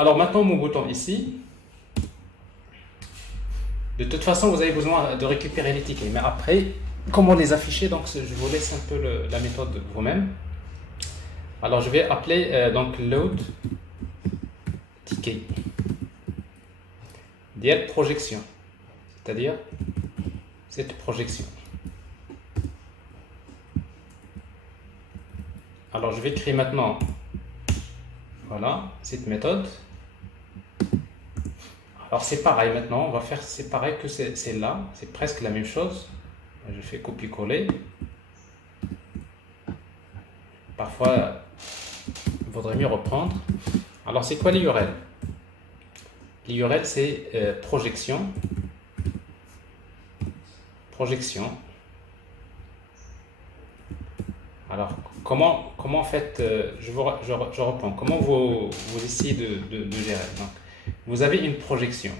Alors maintenant, mon bouton ici, de toute façon, vous avez besoin de récupérer les tickets. Mais après, comment les afficher? Donc, je vous laisse un peu la méthode vous-même. Alors, je vais appeler donc load ticket. Dial projection, c'est-à-dire cette projection. Alors, je vais créer maintenant, voilà, cette méthode. Alors, c'est pareil maintenant, on va faire, c'est pareil que c'est là, c'est presque la même chose. Je fais copier-coller. Parfois, il vaudrait mieux reprendre. Alors, c'est quoi l'URL? L'URL, c'est projection. Projection. Alors, comment en fait, je reprends, comment vous essayez de gérer? Donc, vous avez une projection.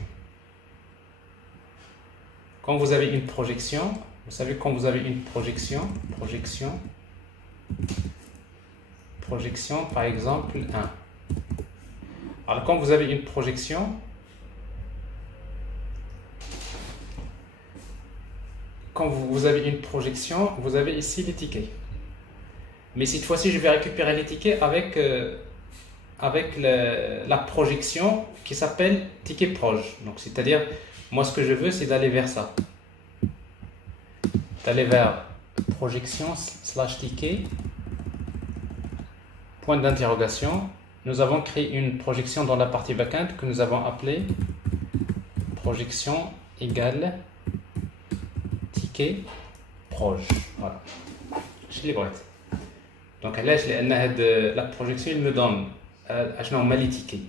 Quand vous avez une projection, vous savez quand vous avez une projection, par exemple 1. Alors, quand vous avez une projection, vous avez ici les tickets. Mais cette fois-ci, je vais récupérer les tickets avec la projection qui s'appelle ticket proj. Donc, c'est-à-dire, moi, ce que je veux, c'est d'aller vers ça. D'aller vers projection / ticket, point d'interrogation. Nous avons créé une projection dans la partie backend que nous avons appelée projection égale ticket proj. Voilà. Je les boîtes. Donc là, la projection, il me donne les tickets.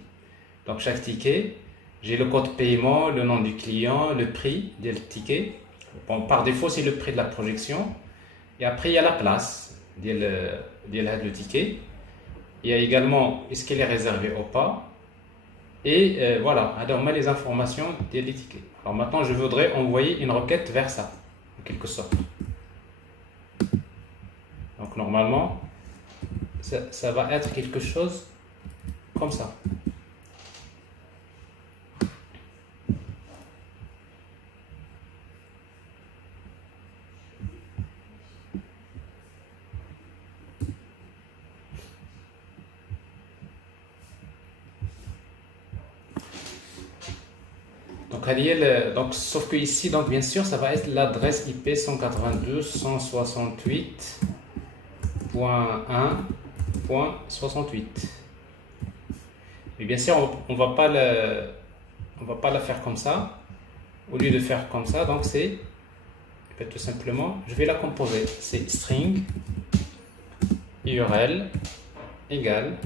Donc chaque ticket, j'ai le code paiement, le nom du client, le prix du ticket. Bon, par défaut, c'est le prix de la projection. Et après, il y a la place le ticket. Il y a également est-ce qu'elle est réservée ou pas. Et voilà, on met les informations des tickets. Alors maintenant, je voudrais envoyer une requête vers ça, en quelque sorte. Donc normalement, ça va être quelque chose comme ça. Donc, sauf que ici, donc bien sûr, ça va être l'adresse IP 192.168.1.68. Mais bien sûr, on va pas la faire comme ça. Au lieu de faire comme ça, donc c'est tout simplement, je vais la composer. C'est string URL égale.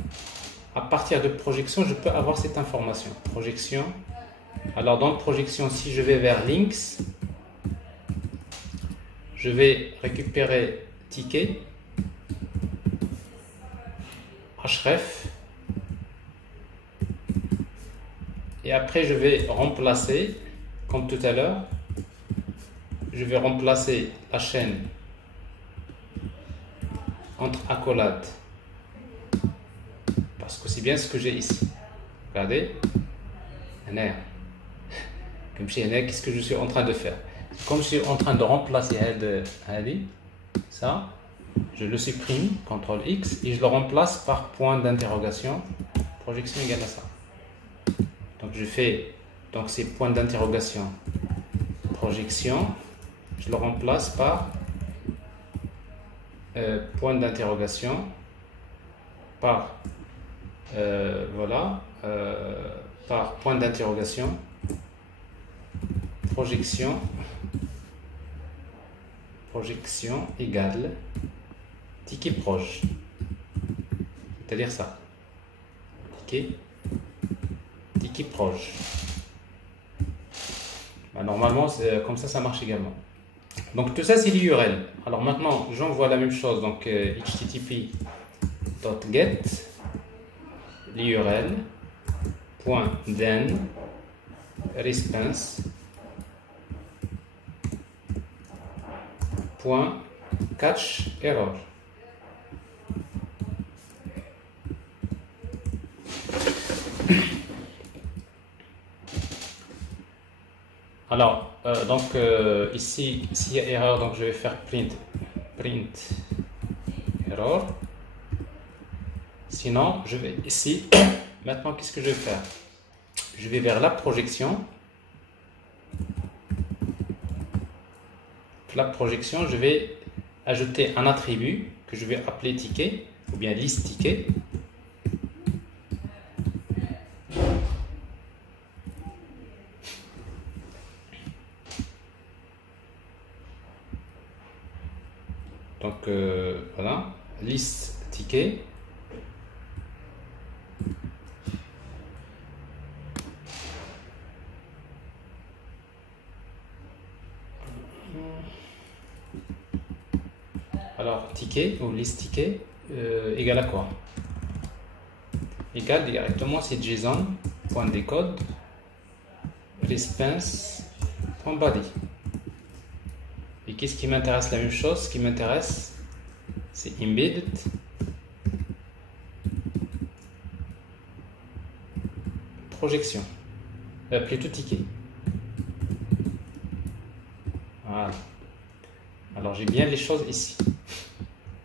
À partir de projection, je peux avoir cette information. Projection. Alors dans projection, si je vais vers links, je vais récupérer ticket, href, et après je vais remplacer, comme tout à l'heure, je vais remplacer la chaîne entre accolades, parce que c'est bien ce que j'ai ici. Regardez, qu'est-ce que je suis en train de faire? Comme je suis en train de remplacer ça, je le supprime, CTRL X, et je le remplace par point d'interrogation, projection égale à ça. Donc je fais, donc c'est point d'interrogation, projection, je le remplace par point d'interrogation, par par point d'interrogation, projection égale ticket proj, c'est-à-dire ça, ticket proj. Normalement, comme ça marche également. Donc tout ça, c'est l'URL. Alors maintenant, j'envoie la même chose, donc http://get l'URL .then response .catch error. ici, s'il y a erreur, donc je vais faire print error. Sinon, je vais ici. Maintenant, qu'est-ce que je vais faire? Je vais vers la projection. La projection, je vais ajouter un attribut que je vais appeler ticket ou bien liste ticket. Donc voilà, liste ticket. Alors ticket ou liste ticket égale à quoi? Égale directement c'est JSON.decode response.body. Et qu'est-ce qui m'intéresse? La même chose. Ce qui m'intéresse, c'est embedded projection, plutôt ticket. Voilà. Alors j'ai bien les choses ici.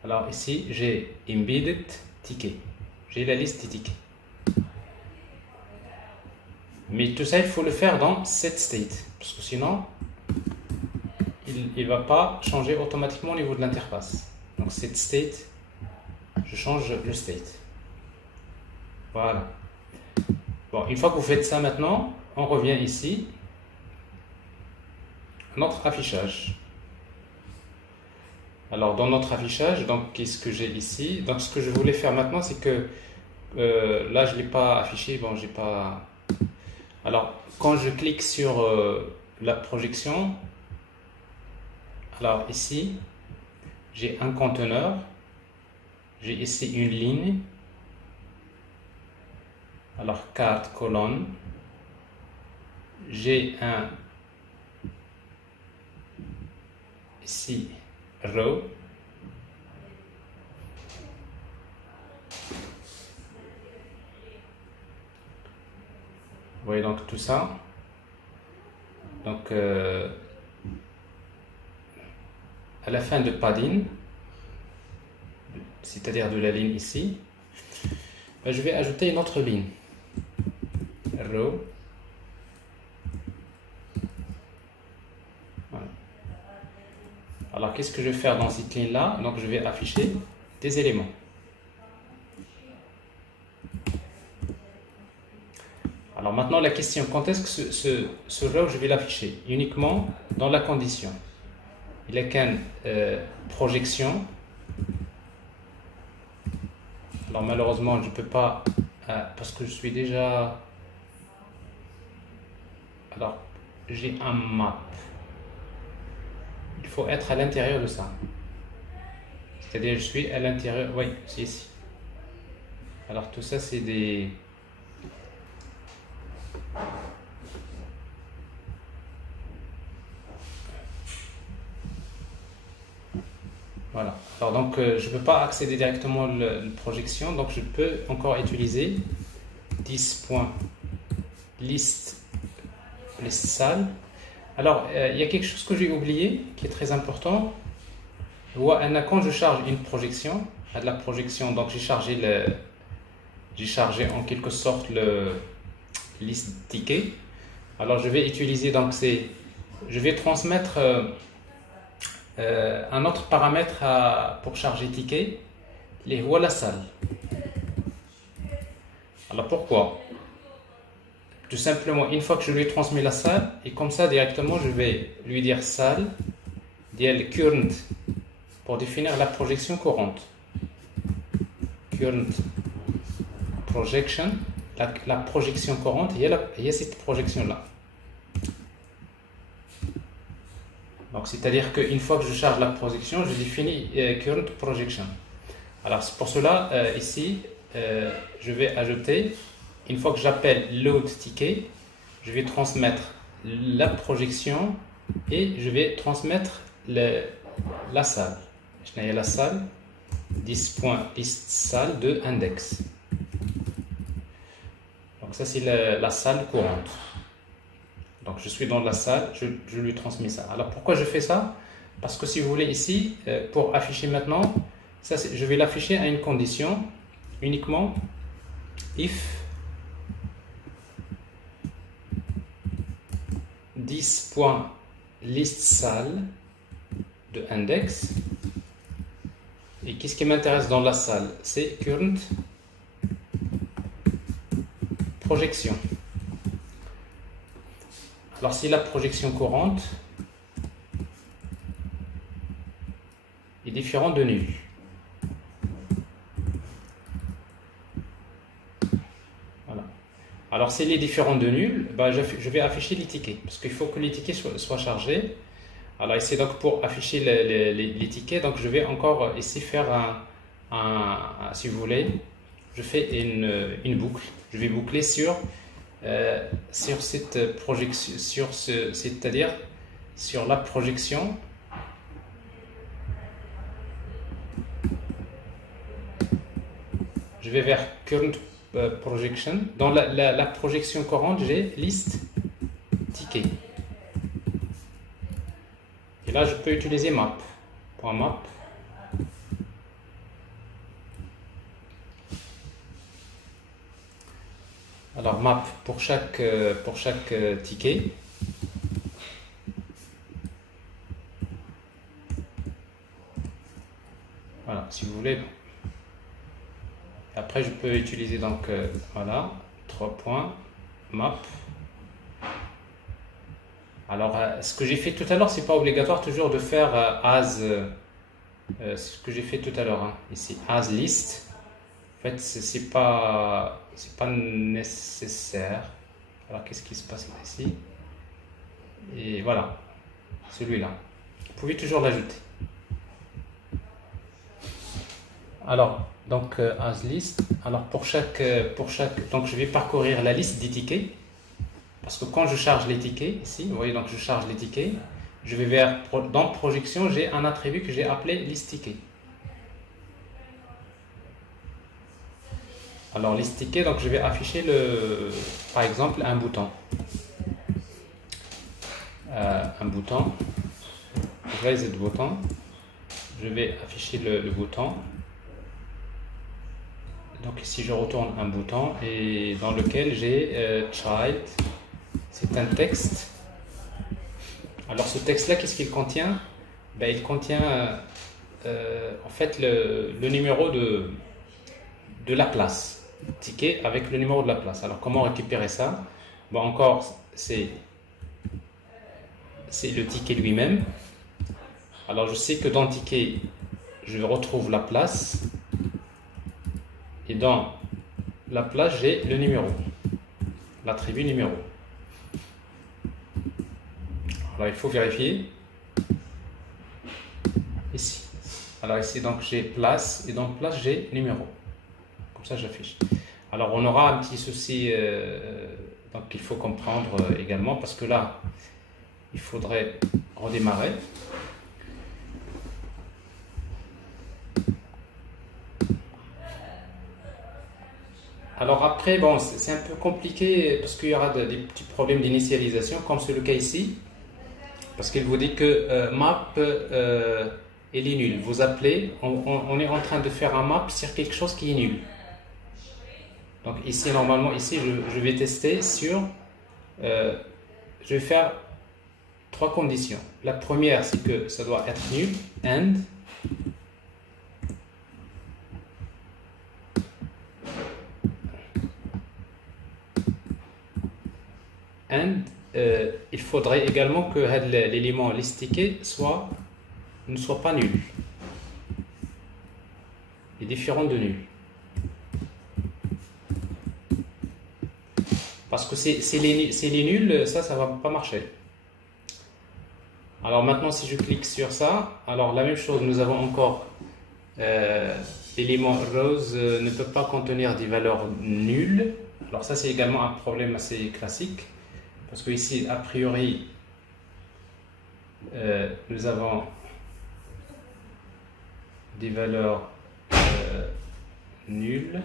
Alors ici j'ai embedded ticket. J'ai la liste des tickets. Mais tout ça, il faut le faire dans set state, parce que sinon il ne va pas changer automatiquement au niveau de l'interface. Donc set state, je change le state. Voilà. Bon, une fois que vous faites ça maintenant, on revient ici à notre affichage. Alors dans notre affichage, donc qu'est-ce que j'ai ici? Donc ce que je voulais faire maintenant, c'est que là je ne l'ai pas affiché. Bon, j'ai pas. Alors quand je clique sur la projection, alors ici j'ai un conteneur, j'ai ici une ligne. Alors carte colonne, j'ai un ici row. Vous voyez donc tout ça. Donc à la fin de padding, c'est-à-dire de la ligne ici, ben, je vais ajouter une autre ligne. Row. Voilà. Alors qu'est-ce que je vais faire dans cette ligne là? Donc je vais afficher des éléments. Alors maintenant la question, quand est-ce que ce row je vais l'afficher? Uniquement dans la condition. Il a qu'une projection. Alors malheureusement je ne peux pas parce que je suis déjà. Alors j'ai un map. Il faut être à l'intérieur de ça. C'est-à-dire je suis à l'intérieur. Oui, c'est ici. Alors tout ça c'est des. Voilà. Alors donc je ne peux pas accéder directement à la projection, donc je peux encore utiliser 10.list salle. Alors il y a quelque chose que j'ai oublié qui est très important. Quand je charge une projection, à de la projection, donc j'ai chargé en quelque sorte le list ticket. Alors je vais utiliser donc je vais transmettre un autre paramètre pour charger ticket, les voilà salle. Alors pourquoi? Tout simplement, une fois que je lui ai transmis la salle, et comme ça directement je vais lui dire salle dial current pour définir la projection courante. Current projection, la projection courante, il y a cette projection là. Donc c'est-à-dire qu'une fois que je charge la projection, je définis current projection. Alors c'est pour cela ici je vais ajouter, une fois que j'appelle load ticket, je vais transmettre la projection et je vais transmettre la salle. Je n'ai la salle 10.list salle de index. Donc ça c'est la salle courante. Donc je suis dans la salle, je lui transmets ça. Alors pourquoi je fais ça? Parce que si vous voulez ici, pour afficher maintenant, ça, je vais l'afficher à une condition, uniquement if 10.listSalle de index. Et qu'est-ce qui m'intéresse dans la salle? C'est current projection. Alors si la projection courante est différente de nul. Voilà. Alors s'il est différent de nul, ben, je vais afficher les tickets, parce qu'il faut que les tickets soient chargés. Alors ici, donc, pour afficher les tickets, donc je vais encore ici faire si vous voulez, je fais une boucle. Je vais boucler sur cette projection, c'est-à-dire sur la projection je vais vers current projection. Dans la projection courante, j'ai list ticket. Et là, je peux utiliser map. .map. Alors map pour chaque ticket. Voilà, si vous voulez. Après, je peux utiliser donc voilà 3 points map. Alors, ce que j'ai fait tout à l'heure, c'est pas obligatoire toujours de faire as. Ce que j'ai fait tout à l'heure, hein, ici, as list. En fait, c'est pas nécessaire. Alors, qu'est-ce qui se passe là, ici? Et voilà, celui-là. Vous pouvez toujours l'ajouter. Alors, donc, as list. Alors, pour chaque, donc, je vais parcourir la liste des tickets. Parce que quand je charge les tickets, ici, vous voyez, donc je charge les tickets, je vais vers, dans projection, j'ai un attribut que j'ai appelé list ticket. Alors, list ticket, donc je vais afficher par exemple, un bouton. Raised bouton. Je vais afficher le bouton. Donc ici, je retourne un bouton et dans lequel j'ai child. C'est un texte. Alors ce texte-là, qu'est-ce qu'il contient? Ben, il contient en fait le numéro de la place. Ticket avec le numéro de la place. Alors comment récupérer ça? Ben, encore, c'est le ticket lui-même. Alors je sais que dans le ticket, je retrouve la place. Et dans la place, j'ai le numéro. L'attribut numéro. Alors il faut vérifier ici. Alors ici donc j'ai place et dans place j'ai numéro. Comme ça j'affiche. Alors on aura un petit souci donc il faut comprendre également parce que là il faudrait redémarrer. Alors après bon c'est un peu compliqué parce qu'il y aura des petits problèmes d'initialisation comme c'est le cas ici. Parce qu'il vous dit que map il est nul. Vous appelez, on est en train de faire un map sur quelque chose qui est nul. Donc ici, normalement, ici, je vais tester sur... je vais faire 3 conditions. La première, c'est que ça doit être nul. And il faudrait également que l'élément list ticket ne soit pas nul. Il est différent de nul. Parce que c'est les nuls, ça va pas marcher. Alors maintenant, si je clique sur ça, alors la même chose, nous avons encore l'élément rose ne peut pas contenir des valeurs nulles. Alors ça, c'est également un problème assez classique. Parce que ici, a priori, nous avons des valeurs nulles.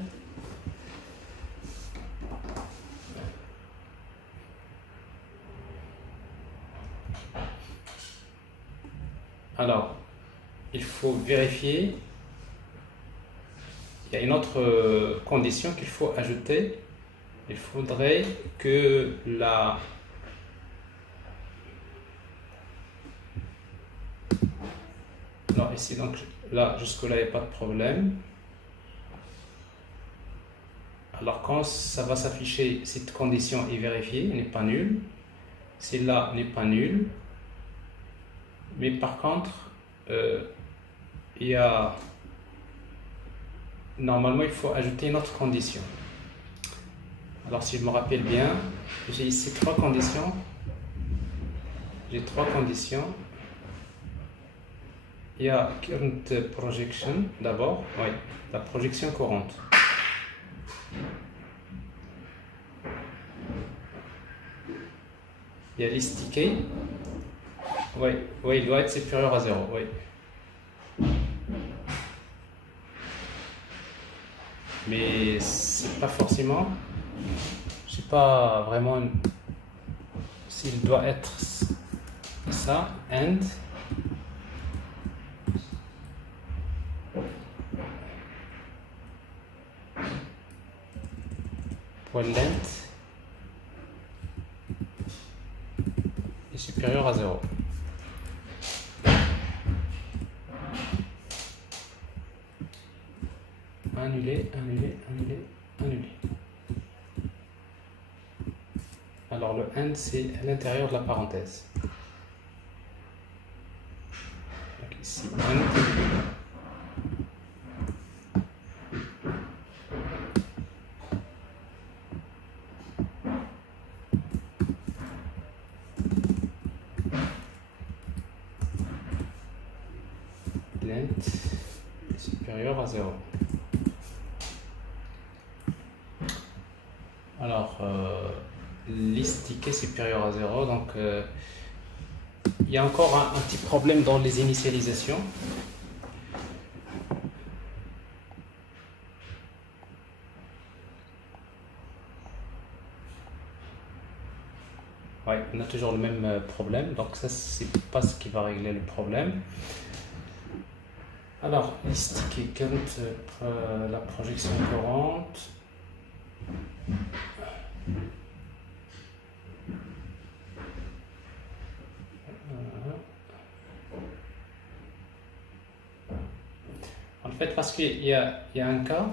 Alors, il faut vérifier. Il y a une autre condition qu'il faut ajouter. Il faudrait que la alors ici, donc là, jusque-là, il n'y a pas de problème. Alors quand ça va s'afficher, cette condition est vérifiée, n'est pas nulle. Celle-là n'est pas nulle. Mais par contre, il y a normalement il faut ajouter une autre condition. Alors si je me rappelle bien, j'ai ici trois conditions. J'ai trois conditions. Il y a current projection d'abord, oui, la projection courante. Il y a list ticket. Oui, oui, il doit être supérieur à 0. Oui. Mais c'est pas forcément. Je sais pas vraiment s'il doit être ça. And point length est supérieur à 0. Annuler, annuler, annuler, annuler. Alors le end c'est à l'intérieur de la parenthèse. Donc ici end. Length est supérieur à 0. Alors, list ticket supérieur à 0, donc il y a encore un petit problème dans les initialisations. Ouais, on a toujours le même problème, donc ça c'est pas ce qui va régler le problème. Alors, list ticket count, la projection courante. En fait, parce qu'il y a un cas.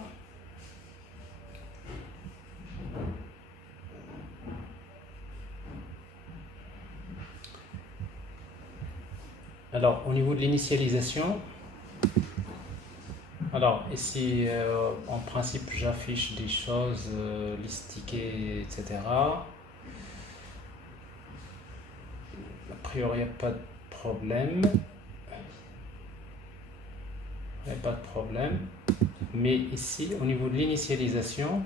Alors, au niveau de l'initialisation, alors ici, en principe, j'affiche des choses, list ticket, etc. A priori, il n'y a pas de problème. Il n'y a pas de problème. Mais ici, au niveau de l'initialisation,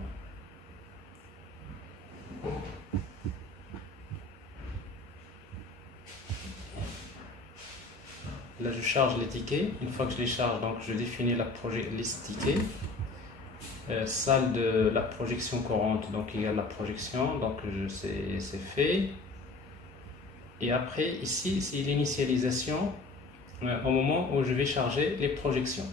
là je charge les tickets. Une fois que je les charge, donc je définis la list ticket. Salle de la projection courante, donc égale la projection, donc c'est fait. Et après, ici, c'est l'initialisation au moment où je vais charger les projections.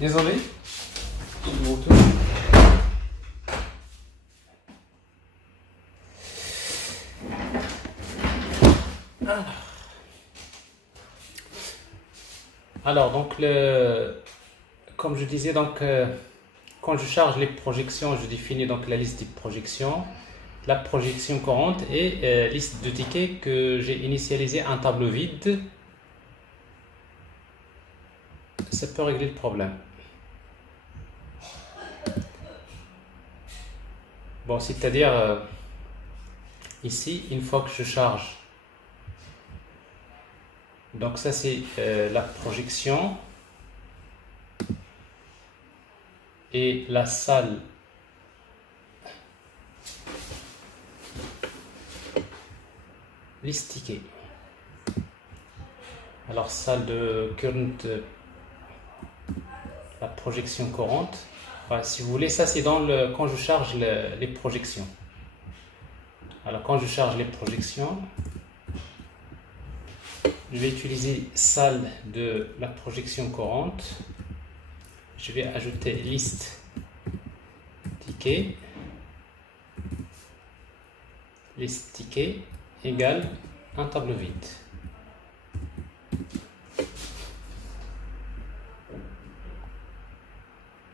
Désolé. Alors, donc, comme je disais, donc, quand je charge les projections, je définis donc la liste de projections, la projection courante et liste de tickets que j'ai initialisé un tableau vide. Ça peut régler le problème. Bon, c'est-à-dire, ici, une fois que je charge, donc ça c'est la projection, et la salle list ticket. Alors salle de current, la projection courante. Enfin, si vous voulez, ça c'est dans le quand je charge les projections. Alors quand je charge les projections, je vais utiliser salle de la projection courante. Je vais ajouter list ticket. List ticket égale un tableau vide.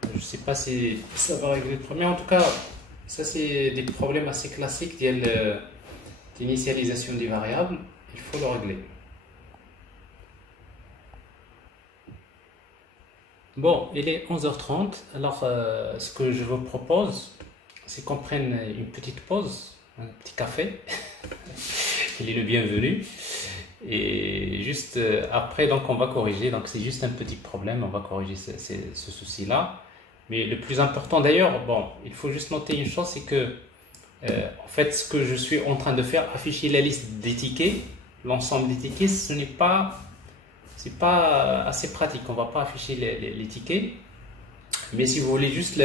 Je ne sais pas si ça va régler le problème. En tout cas, ça c'est des problèmes assez classiques d'initialisation des variables. Il faut le régler. Bon, il est 11h30. Alors, ce que je vous propose, c'est qu'on prenne une petite pause, un petit café. Il est le bienvenu. Et juste après, donc on va corriger. Donc c'est juste un petit problème. On va corriger ce souci-là. Mais le plus important d'ailleurs, bon, il faut juste noter une chose, c'est que en fait, ce que je suis en train de faire, afficher la liste des tickets, l'ensemble des tickets, c'est pas assez pratique. On va pas afficher les tickets. Mais si vous voulez juste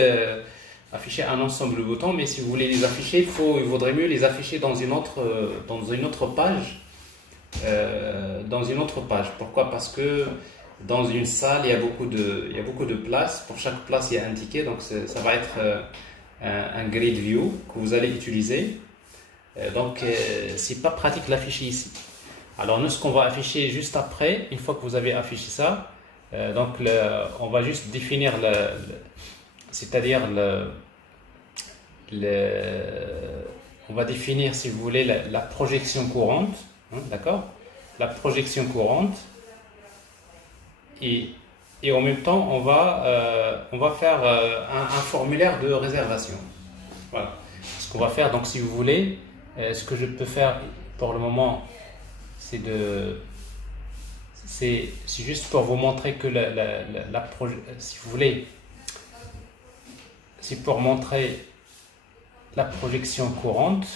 afficher un ensemble de boutons, mais si vous voulez les afficher, il vaudrait mieux les afficher dans une autre page. Dans une autre page. Pourquoi? Parce que dans une salle, il y a beaucoup de places. Pour chaque place, il y a un ticket. Donc, ça va être un grid view que vous allez utiliser. Donc, c'est pas pratique l'afficher ici. Alors, nous, ce qu'on va afficher juste après, une fois que vous avez affiché ça, donc on va juste définir c'est-à-dire on va définir, si vous voulez, la projection courante. Hein, d'accord? La projection courante. Et en même temps, on va faire un formulaire de réservation. Voilà. Ce qu'on va faire, donc si vous voulez, ce que je peux faire pour le moment, c'est juste pour vous montrer que si vous voulez, c'est pour montrer la projection courante.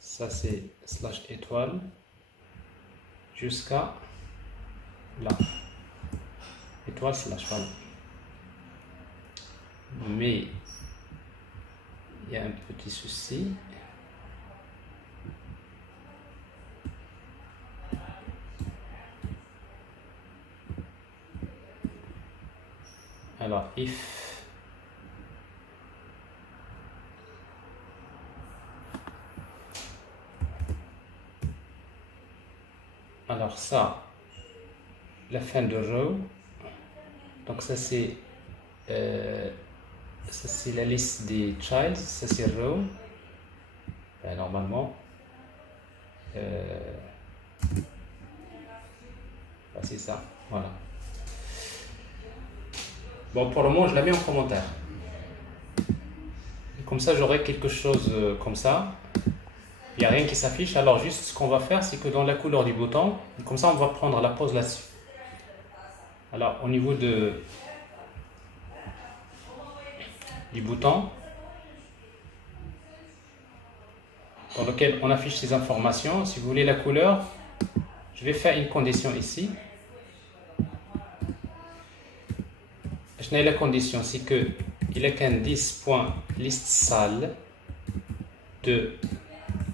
Ça c'est slash étoile jusqu'à là. Étoile slash, voilà. Mais il y a un petit souci. Alors, if alors ça, la fin de row, donc ça c'est la liste des childs, ça c'est row. Ben, normalement c'est ça, voilà. Bon, pour le moment je la mets en commentaire, et comme ça j'aurai quelque chose comme ça. Il n'y a rien qui s'affiche. Alors juste ce qu'on va faire, c'est que dans la couleur du bouton, comme ça on va prendre la pause là-dessus. Alors au niveau du bouton dans lequel on affiche ces informations, si vous voulez la couleur, je vais faire une condition ici. Je n'ai la condition, c'est que il est qu'un 10.list salle de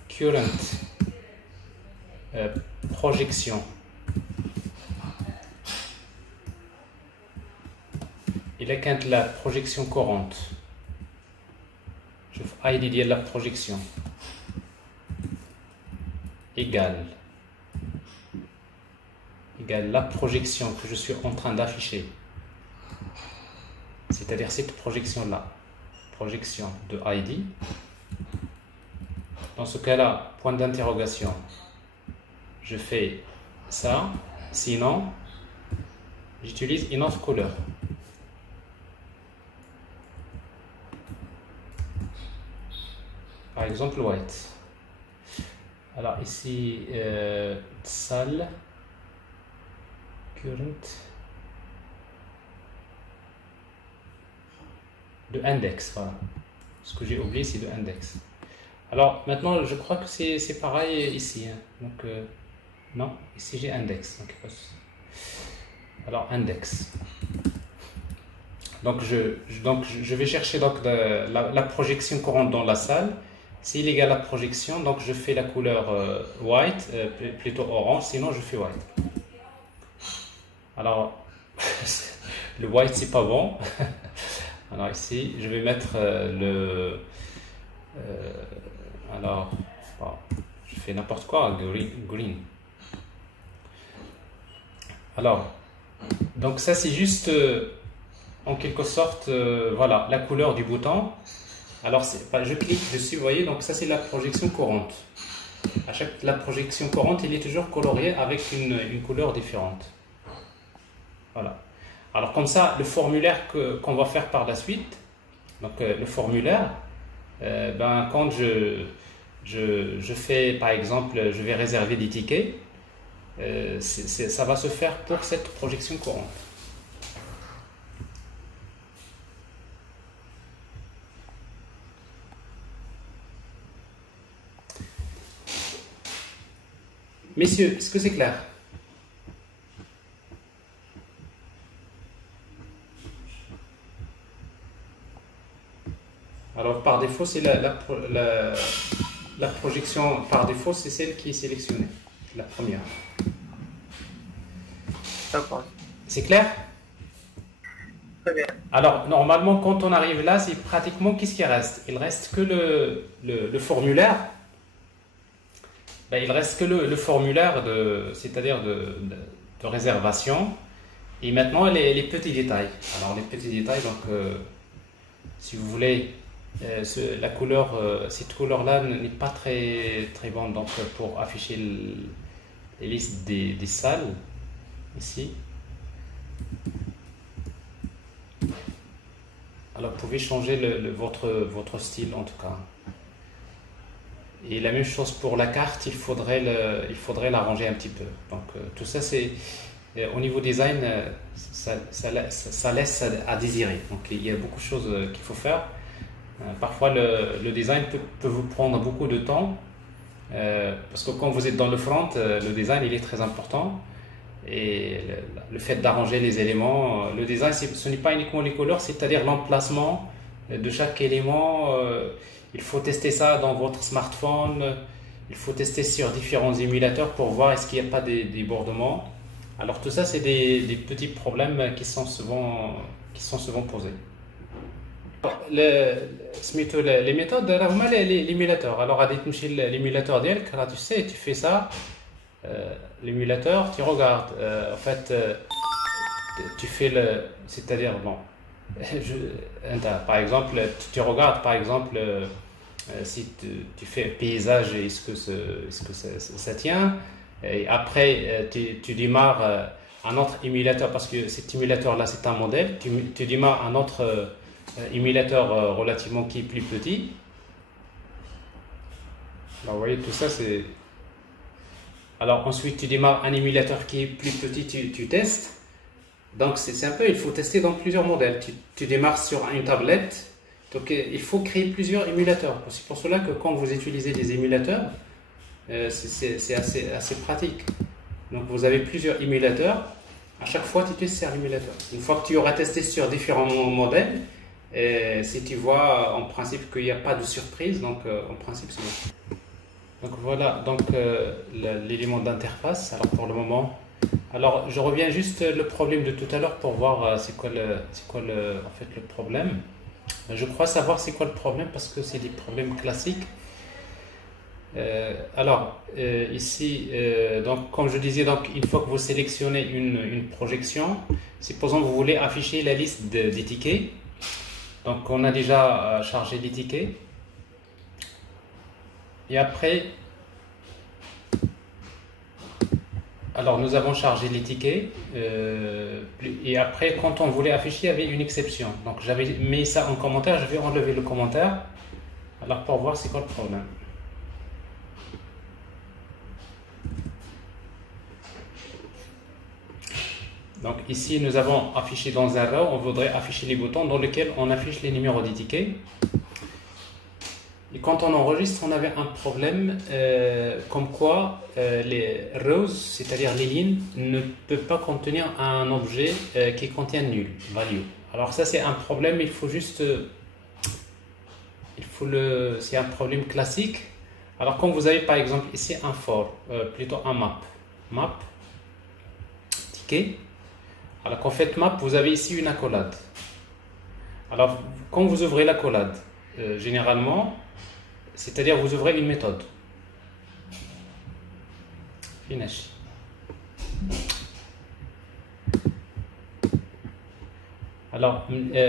current projection. Il est qu'un la projection courante. Je fais ID de la projection égale la projection que je suis en train d'afficher. C'est-à-dire cette projection-là, projection de ID. Dans ce cas-là, point d'interrogation, je fais ça, sinon, j'utilise une autre couleur. Par exemple, white. Alors ici, salle, current, de index, voilà. Ce que j'ai oublié, c'est de index. Alors maintenant, je crois que c'est pareil ici, hein. Donc, non, ici j'ai index. Alors, index. Donc, je vais chercher donc, la projection courante dans la salle. S'il est égal à la projection, donc je fais la couleur white, plutôt orange, sinon je fais white. Alors, le white, c'est pas bon. Alors ici, je vais mettre alors, bon, je fais n'importe quoi, green. Alors, donc ça c'est juste en quelque sorte, voilà, la couleur du bouton. Alors, je clique dessus, vous voyez, donc ça c'est la projection courante. La projection courante, elle est toujours coloriée avec une couleur différente. Voilà. Alors comme ça, le formulaire qu'on va faire par la suite, donc le formulaire, quand je fais, par exemple, je vais réserver des tickets, ça va se faire pour cette projection courante. Messieurs, est-ce que c'est clair? Alors par défaut, c'est la projection par défaut, c'est celle qui est sélectionnée, la première. D'accord. C'est clair? Très bien. Alors normalement, quand on arrive là, c'est pratiquement qu'est-ce qui reste? Il reste que le formulaire. Il reste que le formulaire c'est-à-dire de réservation. Et maintenant les petits détails. Alors les petits détails, donc si vous voulez. La couleur, cette couleur-là n'est pas très, très bonne donc, pour afficher les listes des salles ici. Alors vous pouvez changer votre style en tout cas. Et la même chose pour la carte, il faudrait l'arranger un petit peu. Donc tout ça c'est au niveau design, ça laisse à désirer. Donc il y a beaucoup de choses qu'il faut faire. Parfois, le design peut vous prendre beaucoup de temps parce que quand vous êtes dans le front, le design il est très important et le fait d'arranger les éléments, le design ce n'est pas uniquement les couleurs, c'est-à-dire l'emplacement de chaque élément. Il faut tester ça dans votre smartphone, il faut tester sur différents émulateurs pour voir est-ce qu'il n'y a pas des débordements. Alors tout ça, c'est des petits problèmes qui sont souvent posés. Les méthodes راهما l'émulateur. Alors à l'émulateur ديالك, tu sais, tu fais ça, l'émulateur, tu regardes, en fait, tu fais c'est-à-dire bon, par exemple, tu regardes par exemple si tu fais paysage, est-ce que ça tient, et après tu démarres un autre émulateur parce que cet émulateur là c'est un modèle, tu démarres un autre émulateur relativement qui est plus petit. Alors, vous voyez, tout ça c'est. Alors ensuite tu démarres un émulateur qui est plus petit, tu testes. Donc c'est un peu, il faut tester dans plusieurs modèles. Tu démarres sur une tablette, donc il faut créer plusieurs émulateurs. C'est pour cela que quand vous utilisez des émulateurs, c'est assez pratique. Donc vous avez plusieurs émulateurs. À chaque fois tu testes sur l'émulateur. Une fois que tu auras testé sur différents modèles, et si tu vois en principe qu'il n'y a pas de surprise, donc en principe c'est bon. Donc voilà, donc l'élément d'interface. Alors pour le moment, alors je reviens juste le problème de tout à l'heure pour voir c'est quoi en fait le problème. Je crois savoir c'est quoi le problème parce que c'est des problèmes classiques. Ici, donc comme je disais, donc une fois que vous sélectionnez une projection, supposons que vous voulez afficher la liste des tickets. Donc on a déjà chargé les tickets. Et après, alors nous avons chargé les tickets. Et après, quand on voulait afficher, il y avait une exception. Donc j'avais mis ça en commentaire. Je vais enlever le commentaire. Alors pour voir c'est quoi le problème. Donc ici, nous avons affiché dans un row, on voudrait afficher les boutons dans lesquels on affiche les numéros des tickets. Et quand on enregistre, on avait un problème comme quoi les rows, c'est-à-dire les lignes, ne peuvent pas contenir un objet qui contient nul, value. Alors ça, c'est un problème, il faut juste... c'est un problème classique. Alors quand vous avez par exemple ici un for, plutôt un map, ticket. Alors qu'en fait map, vous avez ici une accolade. Alors quand vous ouvrez l'accolade, généralement, c'est-à-dire vous ouvrez une méthode. Finish. Alors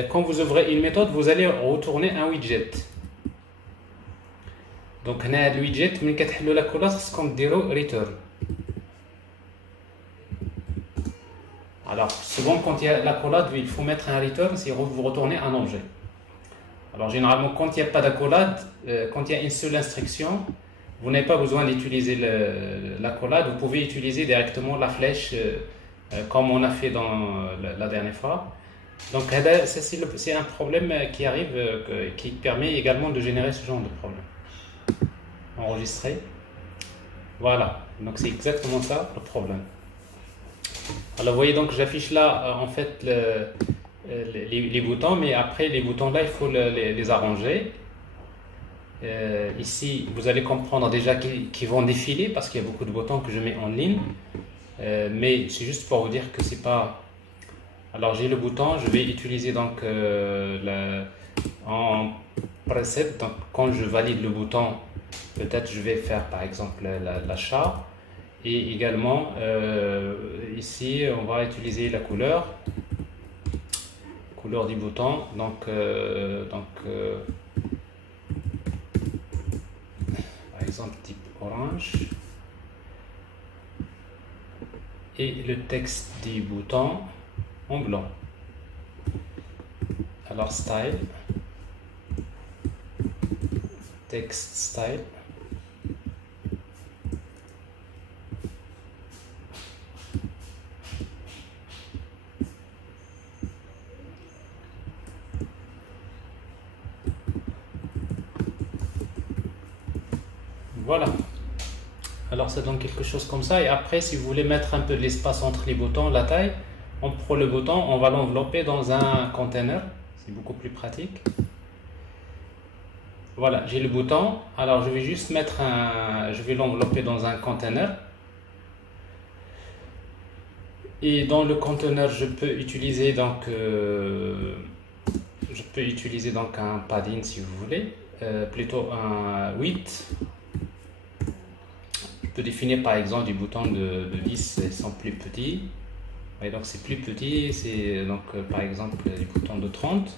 quand vous ouvrez une méthode, vous allez retourner un widget. Donc هنا le widget ملي كتحلوا l'accolade خصكم ديروا return. Alors, souvent, quand il y a l'accolade, il faut mettre un return si vous retournez un objet. Alors, généralement, quand il n'y a pas d'accolade, quand il y a une seule instruction, vous n'avez pas besoin d'utiliser l'accolade. Vous pouvez utiliser directement la flèche comme on a fait dans la dernière fois. Donc, c'est un problème qui arrive, qui permet également de générer ce genre de problème. Enregistrer. Voilà. Donc, c'est exactement ça le problème. Alors vous voyez, donc j'affiche là en fait les boutons, mais après les boutons là il faut les arranger. Ici vous allez comprendre déjà qu'ils vont défiler parce qu'il y a beaucoup de boutons que je mets en ligne, mais c'est juste pour vous dire que c'est pas... Alors j'ai le bouton, je vais utiliser donc en preset, donc quand je valide le bouton, peut-être je vais faire par exemple l'achat. Et également, ici, on va utiliser la couleur du bouton. Donc par exemple, type orange. Et le texte du bouton en blanc. Alors, style. Text style. Voilà. Alors c'est donc quelque chose comme ça. Et après, si vous voulez mettre un peu de l'espace entre les boutons, la taille, on prend le bouton, on va l'envelopper dans un container. C'est beaucoup plus pratique. Voilà, j'ai le bouton. Alors je vais juste mettre je vais l'envelopper dans un container. Et dans le container, je peux utiliser donc un padding si vous voulez, plutôt un width. Je peux définir par exemple des boutons de 10, ils sont plus petits. Et donc c'est plus petit, c'est donc par exemple des boutons de 30.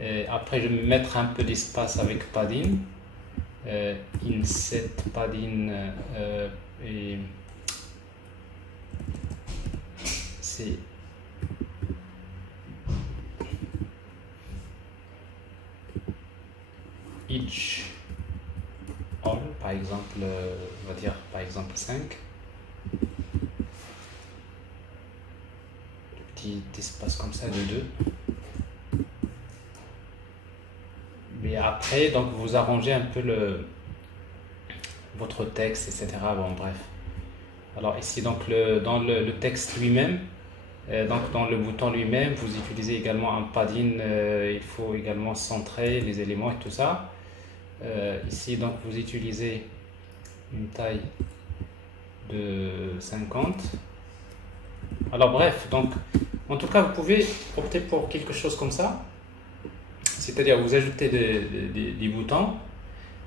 Et après je vais mettre un peu d'espace avec padding, inset padding, et c'est each all, par exemple, on va dire par exemple 5. Petit espace comme ça de 2. Mais après, donc vous arrangez un peu votre texte, etc. Bon, bref. Alors ici, donc dans le texte lui-même, donc dans le bouton lui-même, vous utilisez également un padding. Il faut également centrer les éléments et tout ça. Ici, donc vous utilisez une taille de 50. Alors bref, donc en tout cas, vous pouvez opter pour quelque chose comme ça. C'est-à-dire vous ajoutez des boutons,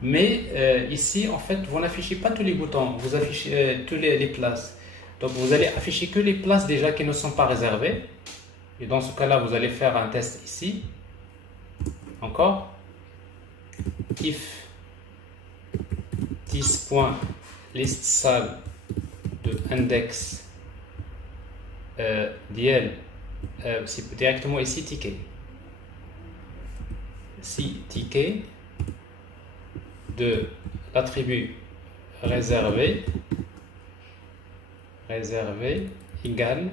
mais ici en fait vous n'affichez pas tous les boutons, vous affichez tous les places. Donc vous allez afficher que les places déjà qui ne sont pas réservées. Et dans ce cas-là, vous allez faire un test ici. Encore. If this.list salle de index DL, c'est directement ici ticket. Si ticket de l'attribut réservé égale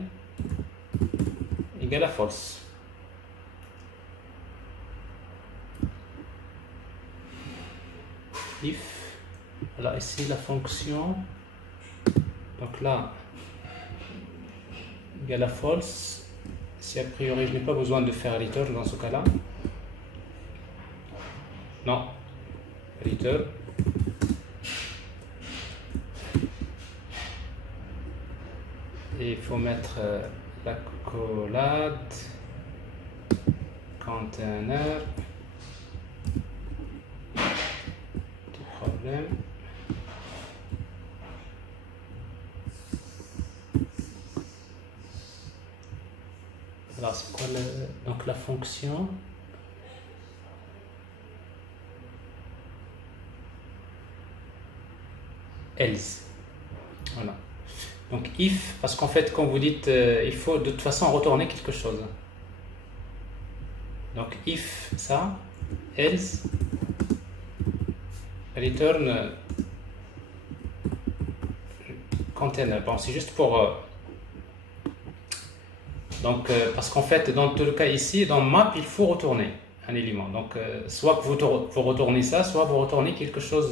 égale à false. If, alors ici la fonction, donc là, égale à false. Si a priori je n'ai pas besoin de faire return dans ce cas-là. Non, return. Et il faut mettre l'accolade, container, petit problème. Alors c'est quoi donc la fonction? Else. Voilà. Donc if, parce qu'en fait quand vous dites il faut de toute façon retourner quelque chose. Donc if ça, else, return container. Bon, c'est juste pour donc parce qu'en fait dans tout le cas ici dans map il faut retourner un élément. Donc soit que vous retournez ça, soit vous retournez quelque chose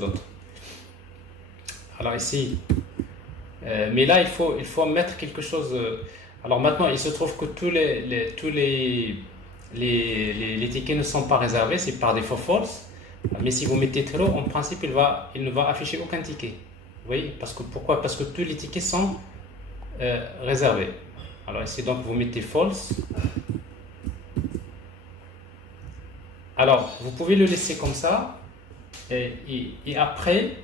d'autre. Alors ici, mais là il faut mettre quelque chose. Alors maintenant il se trouve que tous les tickets ne sont pas réservés, c'est par défaut false. Mais si vous mettez true, en principe il ne va afficher aucun ticket. Vous voyez, pourquoi? Parce que tous les tickets sont réservés. Alors ici donc vous mettez false. Alors vous pouvez le laisser comme ça et après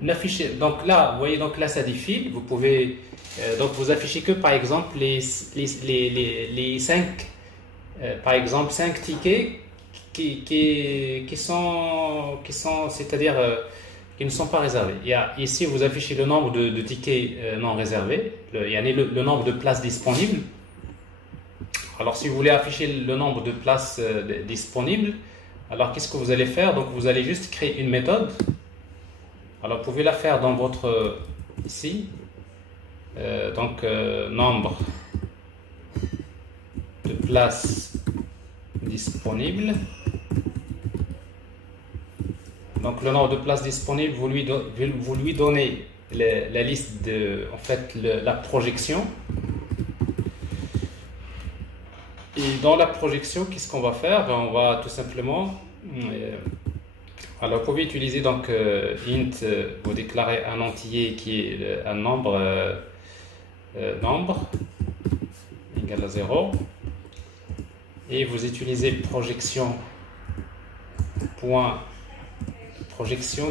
l'afficher. Donc là, vous voyez, donc là ça défile. Vous pouvez donc vous affichez que par exemple les 5 par exemple 5 tickets qui sont c'est-à-dire qui ne sont pas réservés. Ici vous affichez le nombre de tickets non réservés, il y a le nombre de places disponibles. Alors si vous voulez afficher le nombre de places disponibles, alors qu'est-ce que vous allez faire? Donc vous allez juste créer une méthode. Alors vous pouvez la faire dans votre ici nombre de places disponibles. Donc le nombre de places disponibles, vous lui donnez la liste de, en fait, la projection. Et dans la projection, qu'est-ce qu'on va faire? On va tout simplement, alors vous pouvez utiliser donc int, vous déclarez un entier qui est un nombre égal à 0, et vous utilisez projection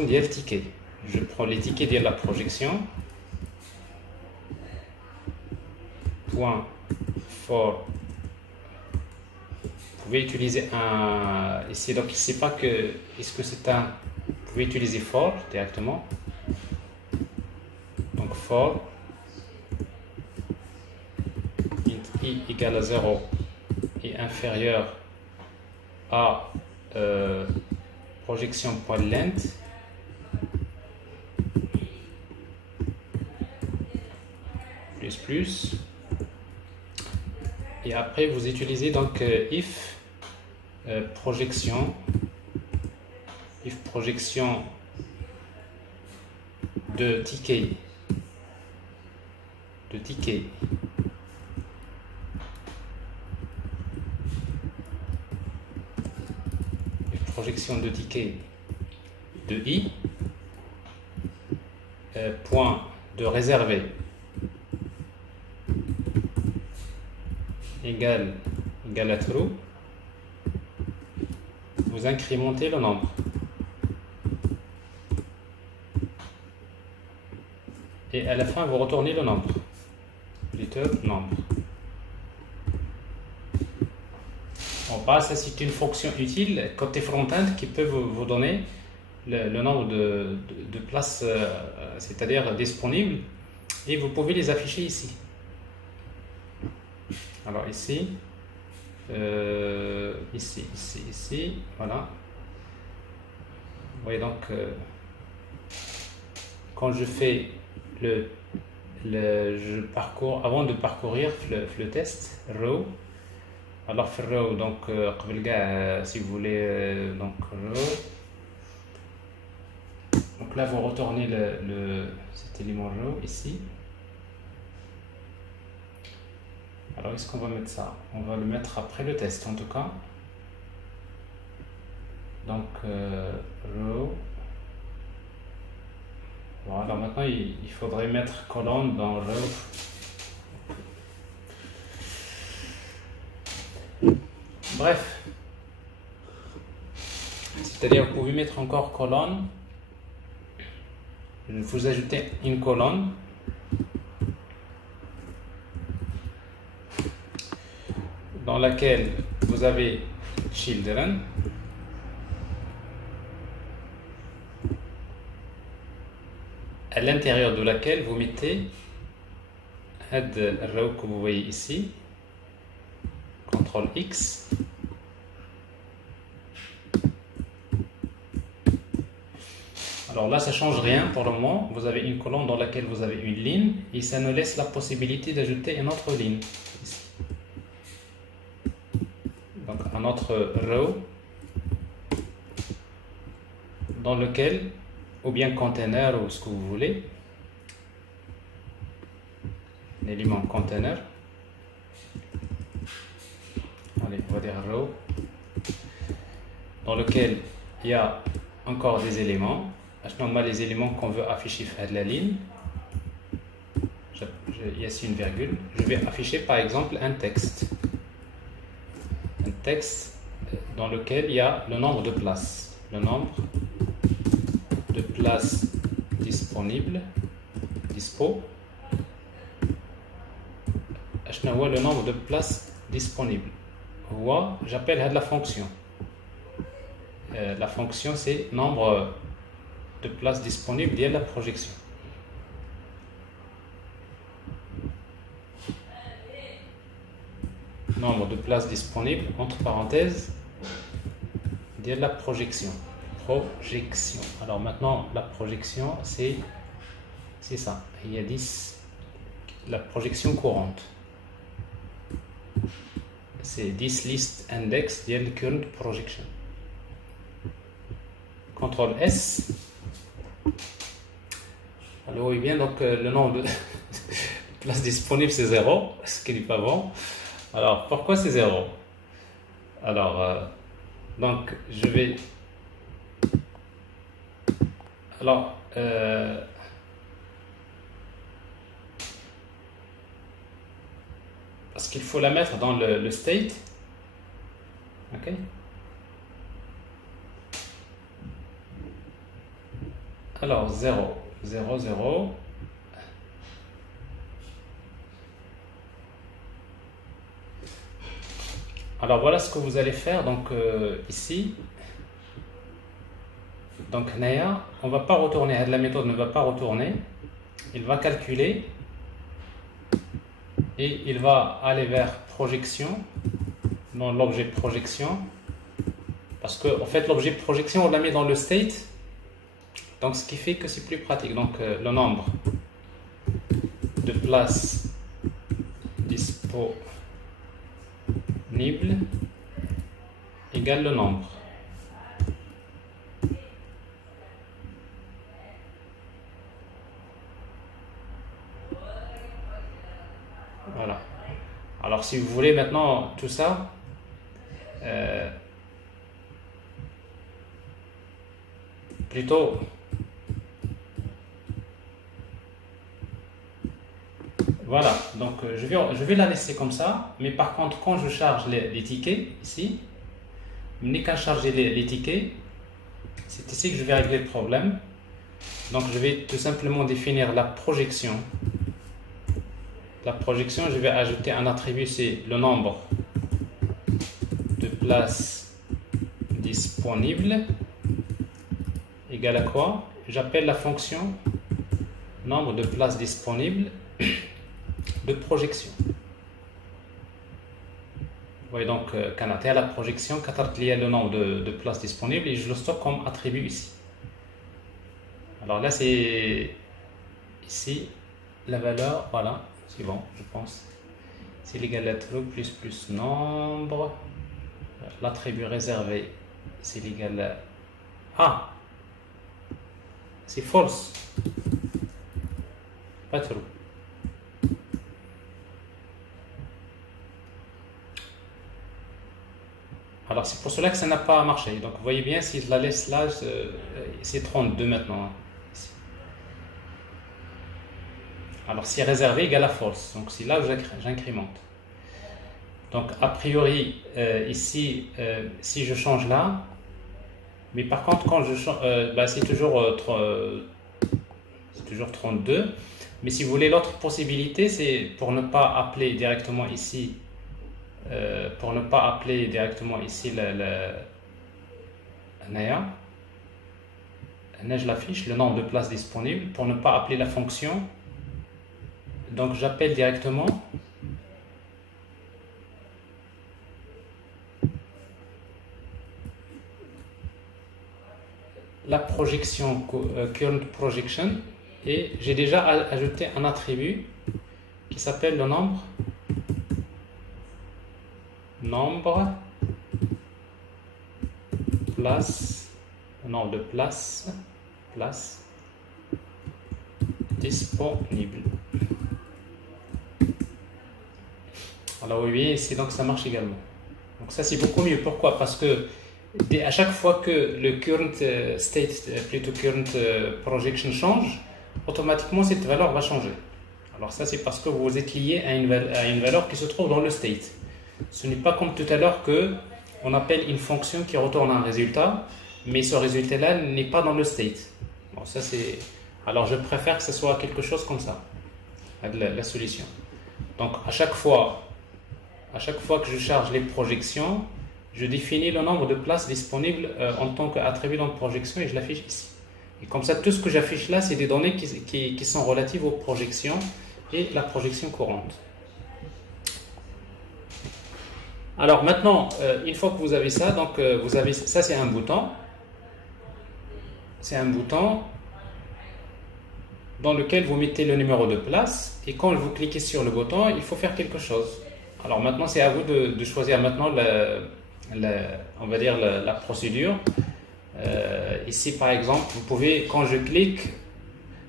d'IF ticket. Je prends les tickets de la projection point for. Vous pouvez utiliser un ici, donc je ne sais pas que est-ce que c'est un, vous pouvez utiliser for directement, donc for int i égale à 0 et inférieur à projection.length plus, et après vous utilisez donc if projection de ticket projection de ticket de i point de réservé égale à true, vous incrémentez le nombre et à la fin vous retournez le nombre, return nombre. On passe, c'est une fonction utile côté front-end qui peut vous donner le nombre de places, c'est-à-dire disponibles, et vous pouvez les afficher ici. Alors ici, ici, voilà. Vous voyez donc, quand je fais je parcours, avant de parcourir le test, row. Alors, faire row, donc, si vous voulez, donc, row. Donc là, vous retournez cet élément row ici. Alors, est-ce qu'on va mettre ça? On va le mettre après le test, en tout cas. Donc, row. Voilà, maintenant, il faudrait mettre colonne dans row. Bref. C'est-à-dire, vous pouvez mettre encore colonne. Vous ajoutez une colonne. Dans laquelle vous avez children. À l'intérieur de laquelle vous mettez le row que vous voyez ici. CTRL X. Alors là, ça ne change rien pour le moment. Vous avez une colonne dans laquelle vous avez une ligne et ça nous laisse la possibilité d'ajouter une autre ligne. Ici. Donc un autre row dans lequel, ou bien container ou ce que vous voulez, l'élément container. Allez, on va dire row, dans lequel il y a encore des éléments. Normalement, les éléments qu'on veut afficher faire de la ligne. Il y a ici une virgule. Je vais afficher par exemple un texte. Un texte dans lequel il y a le nombre de places. Le nombre de places disponibles. Dispo. Le nombre de places disponibles. J'appelle la fonction. La fonction c'est nombre de places disponibles via la projection. Nombre de places disponibles, entre parenthèses, via la projection. Projection. Alors maintenant, la projection, c'est ça. Il y a 10. La projection courante. C'est 10 list index via le current projection. CTRL S. Alors oui bien, donc le nombre de places disponibles c'est 0, ce qui n'est pas bon. Alors pourquoi c'est 0? Alors donc je vais parce qu'il faut la mettre dans le state. Ok. Alors 0, 0, 0. Alors voilà ce que vous allez faire donc ici. Donc Naya, on va pas retourner, la méthode ne va pas retourner. Il va calculer et il va aller vers projection dans l'objet projection parce que en fait l'objet projection on l'a mis dans le state. Donc, ce qui fait que c'est plus pratique. Donc, le nombre de places disponibles égale le nombre. Voilà. Alors, si vous voulez maintenant tout ça, plutôt... Voilà, donc je vais la laisser comme ça, mais par contre quand je charge les tickets ici, je n'ai qu'à charger les tickets, c'est ici que je vais régler le problème. Donc je vais tout simplement définir la projection. La projection, je vais ajouter un attribut, c'est le nombre de places disponibles, égal à quoi? J'appelle la fonction nombre de places disponibles de projection. Vous voyez donc quand à la projection, quand il y a le nombre de places disponibles et je le stocke comme attribut ici. Alors là c'est ici la valeur, voilà, c'est bon, je pense. C'est égal à true plus nombre. L'attribut réservé, c'est égal à... Ah, c'est false, pas true. Alors c'est pour cela que ça n'a pas marché. Donc vous voyez bien, si je la laisse là, c'est 32 maintenant. Alors si réservé égale à false, donc c'est là où j'incrémente. Donc a priori, ici, si je change là, mais par contre quand je change, c'est toujours 32. Mais si vous voulez, l'autre possibilité, c'est pour ne pas appeler directement ici, Naya, je l'affiche, le nombre de places disponibles, pour ne pas appeler la fonction. Donc j'appelle directement la projection, current projection, et j'ai déjà ajouté un attribut qui s'appelle le nombre place, le nombre de places disponibles. Alors oui, ici donc ça marche également. Donc ça c'est beaucoup mieux. Pourquoi? Parce que à chaque fois que le current state, plutôt current projection change, automatiquement cette valeur va changer. Alors ça c'est parce que vous êtes lié à une valeur qui se trouve dans le state. Ce n'est pas comme tout à l'heure que on appelle une fonction qui retourne un résultat, mais ce résultat-là n'est pas dans le state. Bon, ça c'est... Alors je préfère que ce soit quelque chose comme ça, la solution. Donc à chaque fois que je charge les projections, je définis le nombre de places disponibles en tant qu'attribut dans projection et je l'affiche ici. Et comme ça, tout ce que j'affiche là, c'est des données qui sont relatives aux projections et la projection courante. Alors maintenant, une fois que vous avez ça, donc vous avez ça, c'est un bouton. C'est un bouton dans lequel vous mettez le numéro de place et quand vous cliquez sur le bouton, il faut faire quelque chose. Alors maintenant, c'est à vous de choisir maintenant on va dire la procédure. Ici, par exemple, vous pouvez, quand je clique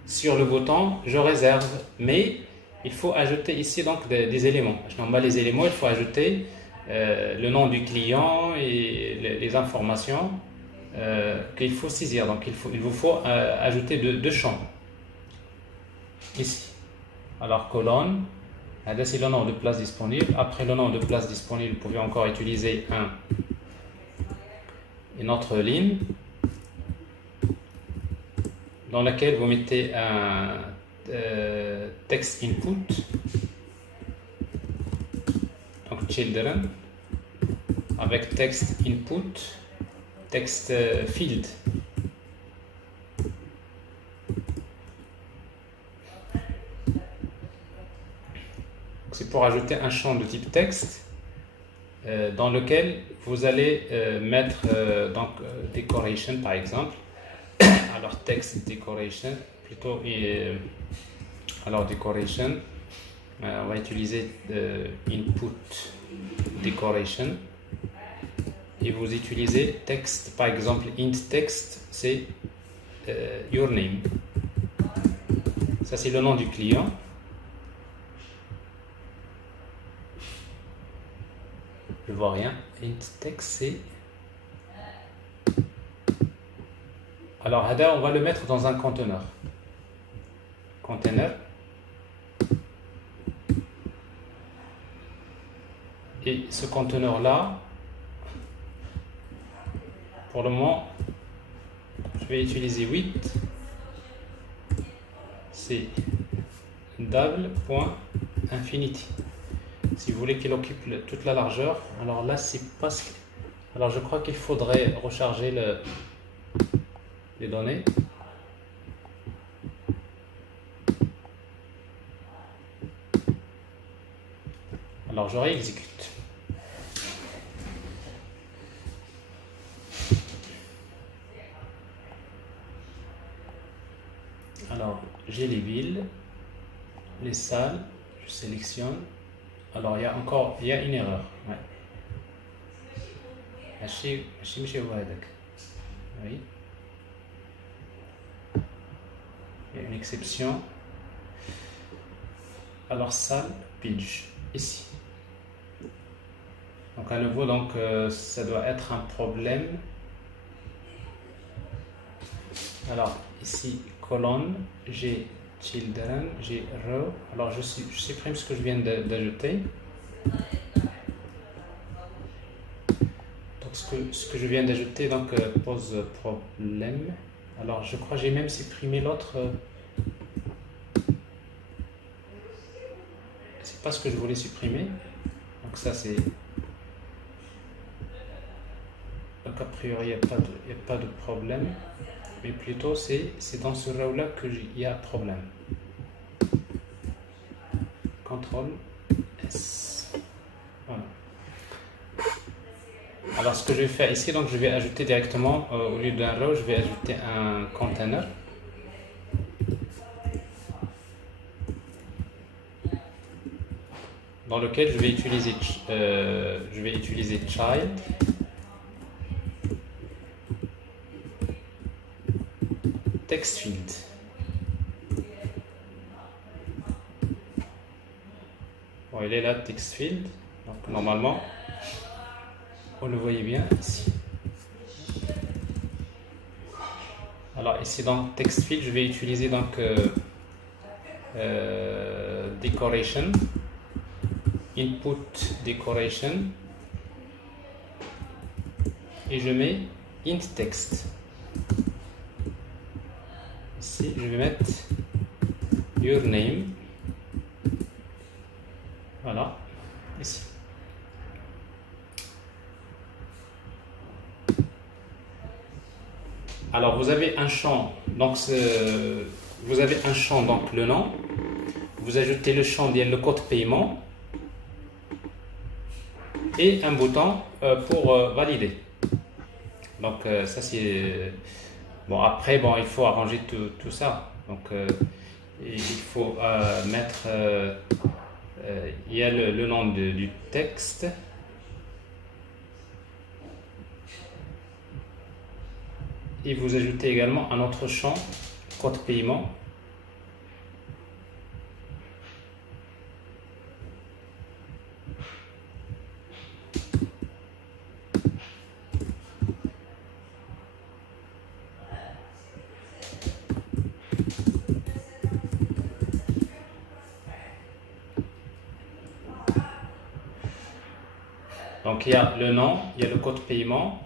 sur le bouton, je réserve, mais il faut ajouter ici donc des éléments. Dans les éléments, il faut ajouter le nom du client et les informations qu'il faut saisir. Donc il vous faut ajouter deux champs ici. Alors colonne, c'est le nombre de places disponibles. Après le nombre de places disponibles, vous pouvez encore utiliser une autre ligne dans laquelle vous mettez un text input, donc children, avec text input, text field. C'est pour ajouter un champ de type texte dans lequel vous allez mettre decoration par exemple. Alors text decoration plutôt, alors decoration, on va utiliser input decoration et vous utilisez texte, par exemple int text, c'est your name, ça c'est le nom du client. Je vois rien. Int text, c'est... Alors, on va le mettre dans un conteneur. Container. Et ce conteneur-là, pour le moment, je vais utiliser 8. C'est double.infinity. Si vous voulez qu'il occupe toute la largeur, alors là c'est pas ce que... Alors je crois qu'il faudrait recharger les données. Alors je réexécute. Alors j'ai les villes. les salles, je sélectionne. Alors il y a une erreur. Ouais. Oui. Il y a une exception. Alors salle, page, ici. Donc à nouveau, donc, ça doit être un problème. Alors ici, colonne, j'ai children, j'ai row. Alors je supprime ce que je viens d'ajouter. Donc ce que je viens d'ajouter donc pose problème. Alors je crois que j'ai même supprimé l'autre. C'est pas ce que je voulais supprimer. Donc ça c'est. Donc a priori il n'y a pas de problème. Mais plutôt c'est dans ce row là qu'il y a problème. CTRL S. Voilà. Alors ce que je vais faire ici, donc je vais ajouter directement, au lieu d'un row, je vais ajouter un container. Dans lequel je vais utiliser child. Text field. Bon, il est là, text field. Donc normalement, vous le voyez bien ici. Alors ici dans text field, je vais utiliser donc decoration, input decoration, et je mets int text. Ici, je vais mettre your name. Voilà, ici. Alors vous avez un champ, donc vous avez un champ, donc le nom. Vous ajoutez le champ le code paiement et un bouton pour valider. Donc ça c'est bon. Après bon, il faut arranger tout ça. Donc il faut mettre il y a le nom du texte. Et vous ajoutez également un autre champ, code paiement. Donc il y a le nom, il y a le code paiement,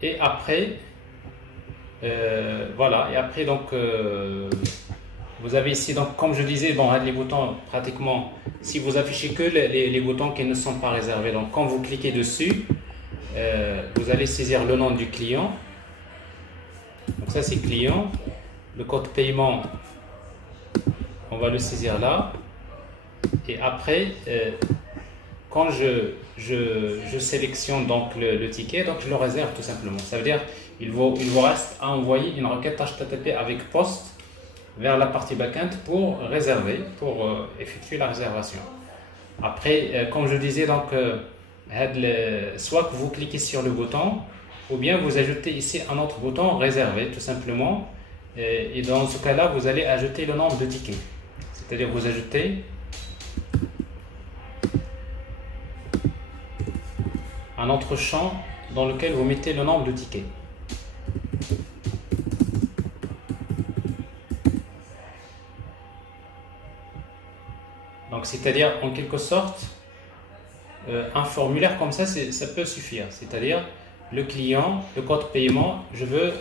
et après voilà, et après donc vous avez ici, donc comme je disais, bon, les boutons pratiquement, si vous affichez que les boutons qui ne sont pas réservés, donc quand vous cliquez dessus, vous allez saisir le nom du client. Donc ça c'est client, le code paiement, on va le saisir là, et après quand je sélectionne donc le ticket, donc je le réserve tout simplement. Ça veut dire il vous reste à envoyer une requête HTTP avec POST vers la partie backend pour réserver, pour effectuer la réservation. Après, comme je disais, donc soit que vous cliquez sur le bouton, ou bien vous ajoutez ici un autre bouton réservé tout simplement. Et dans ce cas-là, vous allez ajouter le nombre de tickets. C'est-à-dire vous ajoutez un autre champ dans lequel vous mettez le nombre de tickets. Donc c'est-à-dire en quelque sorte un formulaire comme ça, ça peut suffire. C'est-à-dire le client, le code paiement, je veux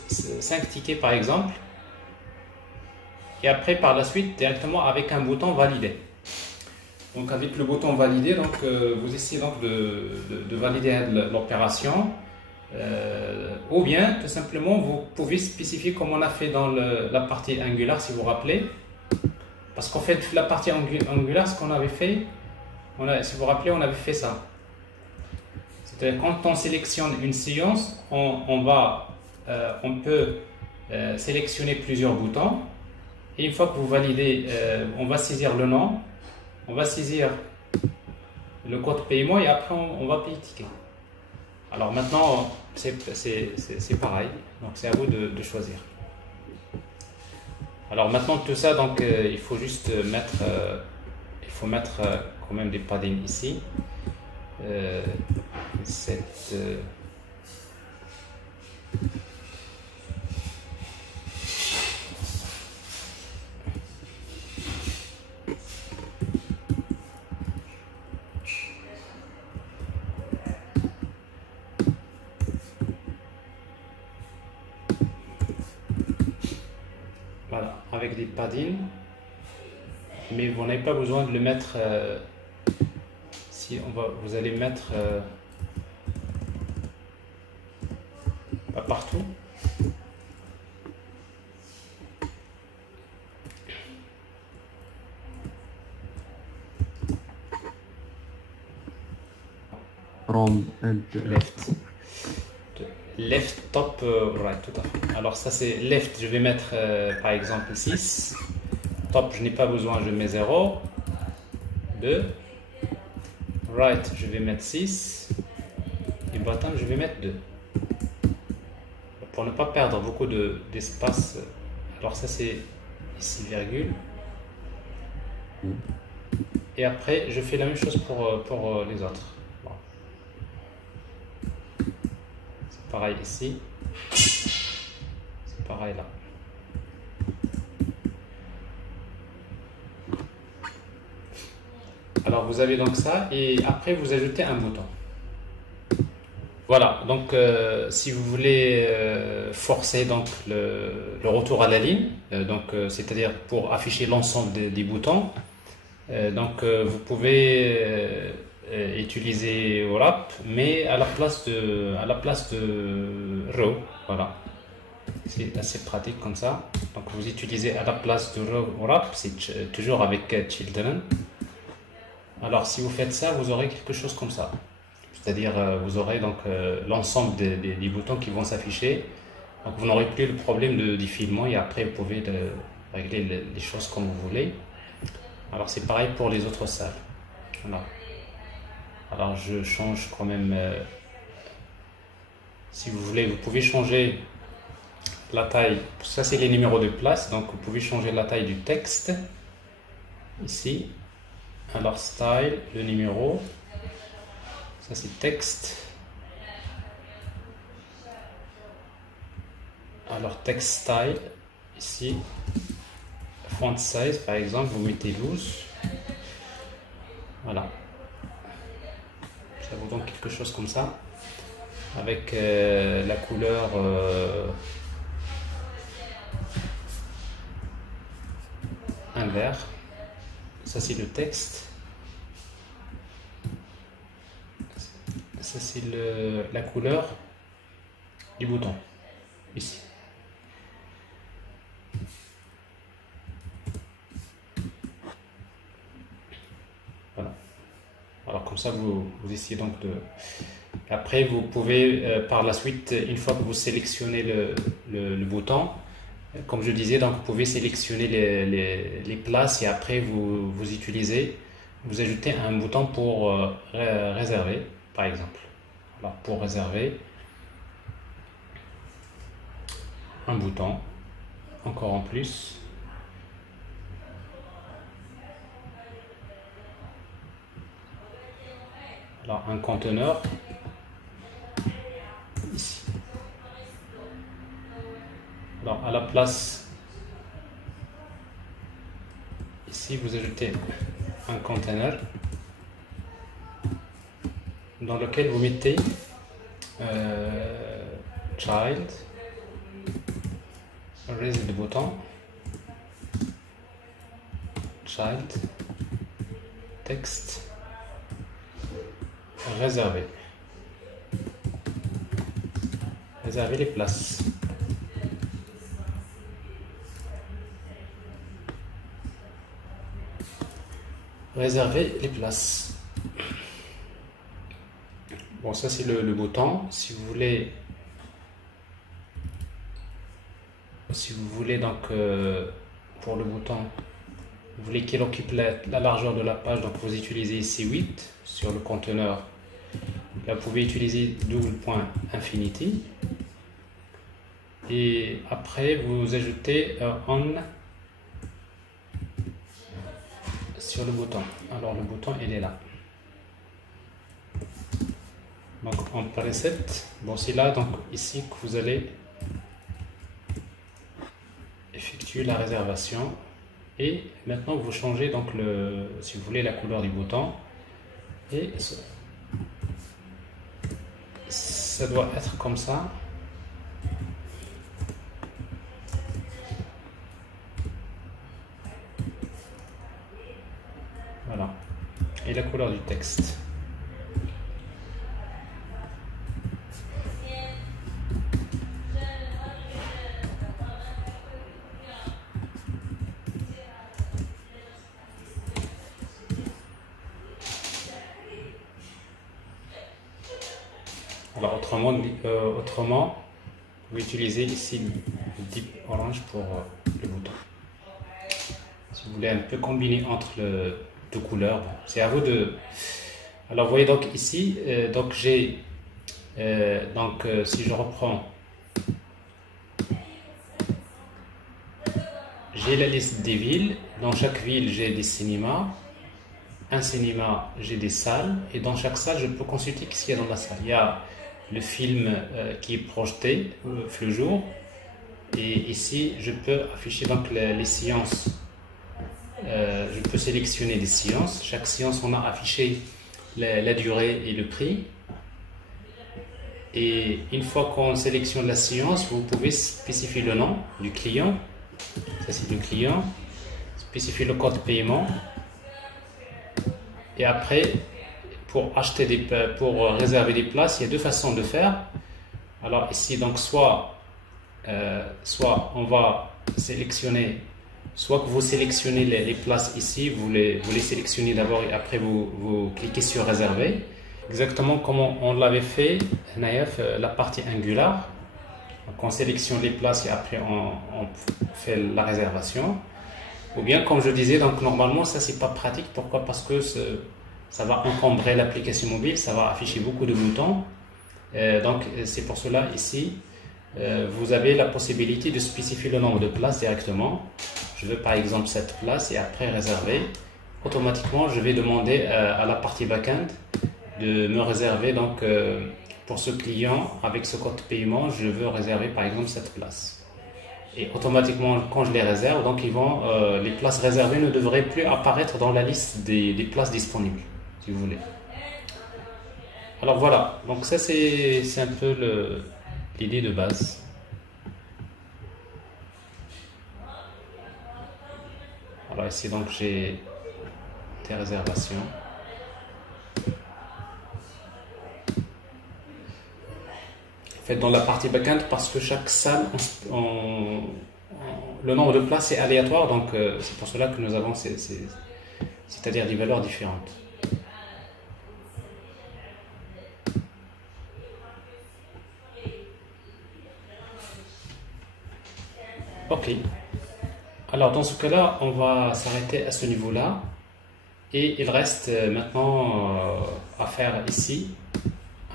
5 tickets par exemple, et après par la suite directement avec un bouton valider. Donc avec le bouton valider, donc vous essayez donc de valider l'opération, ou bien tout simplement vous pouvez spécifier comme on a fait dans la partie Angular, si vous vous rappelez. Parce qu'en fait, la partie Angular, ce qu'on avait fait, si vous vous rappelez, on avait fait ça. C'est-à-dire quand on sélectionne une séance, on peut sélectionner plusieurs boutons. Et une fois que vous validez, on va saisir le nom, on va saisir le code paiement et après on va payer le ticket. Alors maintenant, c'est pareil, donc c'est à vous de choisir. Alors maintenant tout ça, donc il faut juste mettre, quand même des paddings ici. Cette voilà, avec des paddings, mais vous n'avez pas besoin de le mettre. Si vous allez mettre pas partout. From and Left, top, right, tout à fait. Alors ça c'est left, je vais mettre par exemple 6. Top, je n'ai pas besoin, je mets 0. 2. Right, je vais mettre 6. Et bottom, je vais mettre 2. Pour ne pas perdre beaucoup d'espace. Alors ça c'est ici virgule. Et après, je fais la même chose pour les autres. Pareil ici, c'est pareil là. Alors vous avez donc ça et après vous ajoutez un bouton. Voilà, donc si vous voulez forcer donc le retour à la ligne, c'est-à-dire pour afficher l'ensemble des boutons, vous pouvez utiliser wrap, mais à la place de row. Voilà, c'est assez pratique comme ça. Donc vous utilisez à la place de row wrap, c'est toujours avec children. Alors si vous faites ça, vous aurez quelque chose comme ça, c'est-à-dire vous aurez donc l'ensemble des boutons qui vont s'afficher. Donc vous n'aurez plus le problème de défilement et après vous pouvez régler les choses comme vous voulez. Alors c'est pareil pour les autres salles. Voilà. Alors je change quand même, si vous voulez, vous pouvez changer la taille, ça c'est les numéros de place, donc vous pouvez changer la taille du texte, ici, alors style, le numéro, ça c'est texte, alors text style, ici, font size par exemple, vous mettez 12, voilà. Ça vous donne quelque chose comme ça, avec la couleur un vert. Ça c'est le texte. Ça c'est la couleur du bouton, ici. Voilà. Alors comme ça, vous essayez donc de... Après, vous pouvez par la suite, une fois que vous sélectionnez le bouton, comme je disais, donc vous pouvez sélectionner les places et après vous utilisez, vous ajoutez un bouton pour réserver, par exemple. Alors pour réserver, un bouton, encore en plus. Alors un conteneur ici. Alors à la place ici vous ajoutez un conteneur dans lequel vous mettez child, raise le bouton, child, texte, réserver. Réserver les places. Réserver les places. Bon, ça c'est le bouton. Si vous voulez donc pour le bouton, vous voulez qu'il occupe la largeur de la page, donc vous utilisez ici 8 sur le conteneur. Là, vous pouvez utiliser double point infinity. Et après, vous ajoutez on sur le bouton. Alors, le bouton, il est là. Donc, on preset. Bon, c'est là, donc ici, que vous allez effectuer la réservation. Et maintenant, vous changez donc si vous voulez, la couleur du bouton. Et ça doit être comme ça. Voilà. Et la couleur du texte. Alors autrement, vous utilisez ici le Deep Orange pour le bouton. Si vous voulez un peu combiner entre deux couleurs, bon, c'est à vous de... Alors vous voyez donc ici, donc j'ai si je reprends, j'ai la liste des villes. Dans chaque ville, j'ai des cinémas. Un cinéma, j'ai des salles. Et dans chaque salle, je peux consulter ce qu'il y a dans la salle. Il y a le film qui est projeté le jour. Et ici, je peux afficher donc les séances. Je peux sélectionner des séances. Chaque séance, on a affiché la durée et le prix. Et une fois qu'on sélectionne la séance, vous pouvez spécifier le nom du client. Ça, c'est le client. Spécifier le code paiement. Et après, pour réserver des places, il y a deux façons de faire. Alors ici, donc soit on va sélectionner, soit que vous sélectionnez les places ici, vous les sélectionnez d'abord et après vous cliquez sur réserver. Exactement comme on l'avait fait, la partie Angular. Donc on sélectionne les places et après on fait la réservation. Ou bien, comme je disais, donc normalement ça c'est pas pratique. Pourquoi? Parce que ça va encombrer l'application mobile, ça va afficher beaucoup de boutons. Donc c'est pour cela ici, vous avez la possibilité de spécifier le nombre de places directement. Je veux par exemple cette place et après réserver. Automatiquement, je vais demander à la partie backend de me réserver. Donc pour ce client avec ce code paiement, je veux réserver par exemple cette place. Et automatiquement, quand je les réserve, donc les places réservées ne devraient plus apparaître dans la liste des places disponibles, si vous voulez. Alors voilà, donc ça c'est un peu l'idée de base. Alors ici donc j'ai des réservations. En fait, dans la partie backend, parce que chaque salle, le nombre de places est aléatoire, donc c'est pour cela que nous avons c'est-à-dire des valeurs différentes. Ok. Alors dans ce cas-là, on va s'arrêter à ce niveau-là. Et il reste maintenant à faire ici.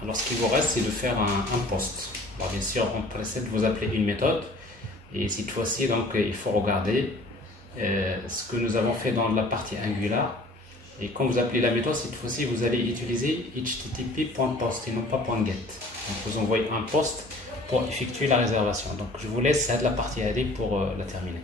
Alors ce qu'il vous reste, c'est de faire un post. Alors bien sûr, en preset, vous appelez une méthode. Et cette fois-ci, donc, il faut regarder ce que nous avons fait dans la partie Angular. Et quand vous appelez la méthode, cette fois-ci, vous allez utiliser http.post et non pas .get. Donc vous envoyez un post pour effectuer la réservation. Donc je vous laisse à la partie AD pour la terminer.